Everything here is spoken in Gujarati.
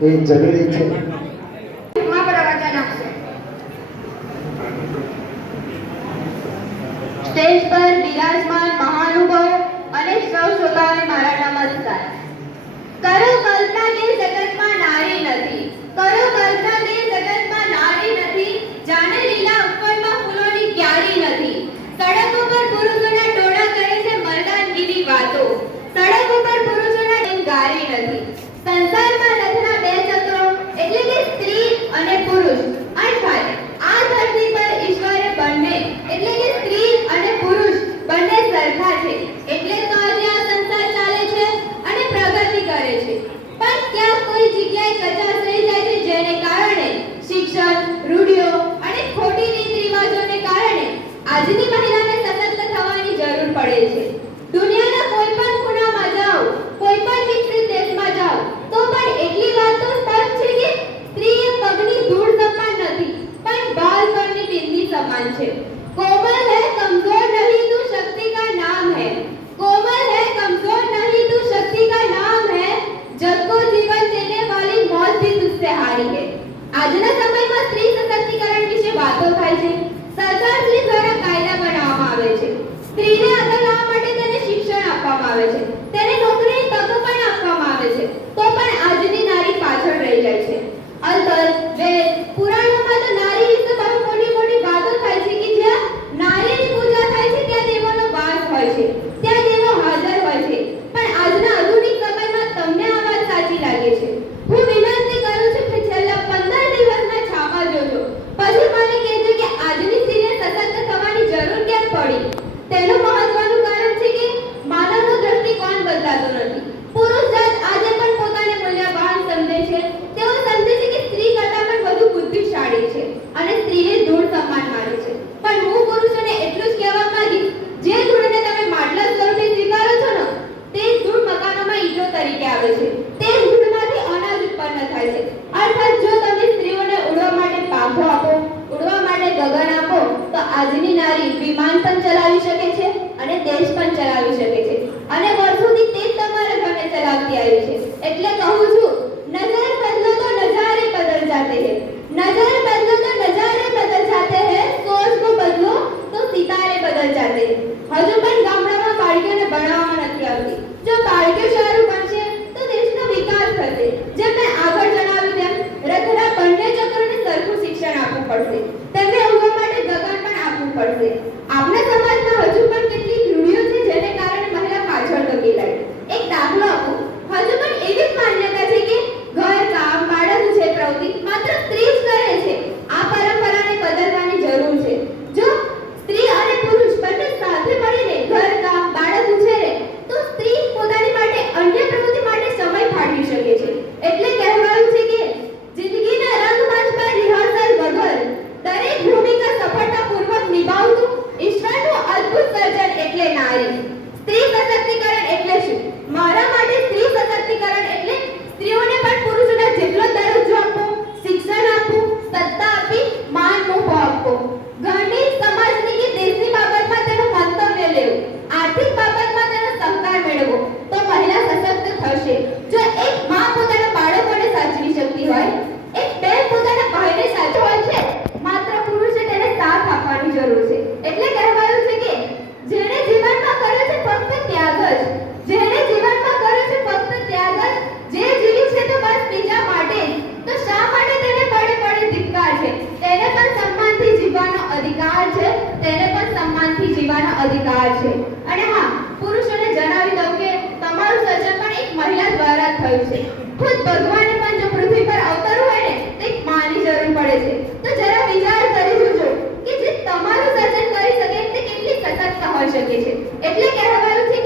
એ જરૂરી છે. સ્ટેજ પર બિરાજમાન મહાનુભાવ અને સૌ શ્રોતાઓને મારા નમસ્કાર કરો કલ્પના કે જગતમાં નારી નથી. કરો કલ્પના કે જગતમાં નારી નથી. જાને લીલા ઉપરમાં ફૂલોની ક્યારી નથી. સડક ઉપર પુરુષોના ટોળા કરે છે મરદાનગીરી વાતો. સડક ઉપર પુરુષોના ગારી નથી. સંસારમાં સ્ત્રી અને પુરુષ. અર્થાત, આ ધરતી પર ઈશ્વરે બંને, એટલે કે સ્ત્રી અને પુરુષ, બંને સરખા છે. એટલે તો આજે આ સંસાર ચાલે છે અને પ્રગતિ કરે છે. પણ ક્યાં કોઈ જગ્યાએ કચાશ રહી જાય છે જેને કારણે શિક્ષણ, રૂઢિઓ અને ખોટી રીત રિવાજોને કારણે આજની મહિલાને સતર્ક થવાની જરૂર પડે છે. થાય છે. સરકાર દ્વારા કાયદા બનાવવામાં આવે છે. સ્ત્રીને છે. અને સ્ત્રીને ધૂળ સમાન práctica મહિલા દ્વારા થયું છે. ખુદ પણ પૃથ્વી પર અવતરવું હોય ને, તો જરૂર પડે છે. તો જરા વિચાર કરી જોજો કે જે તમારું સર્જન કરી શકે તે કેટલી સખત હોય શકે છે. એટલે કહેવાનું છે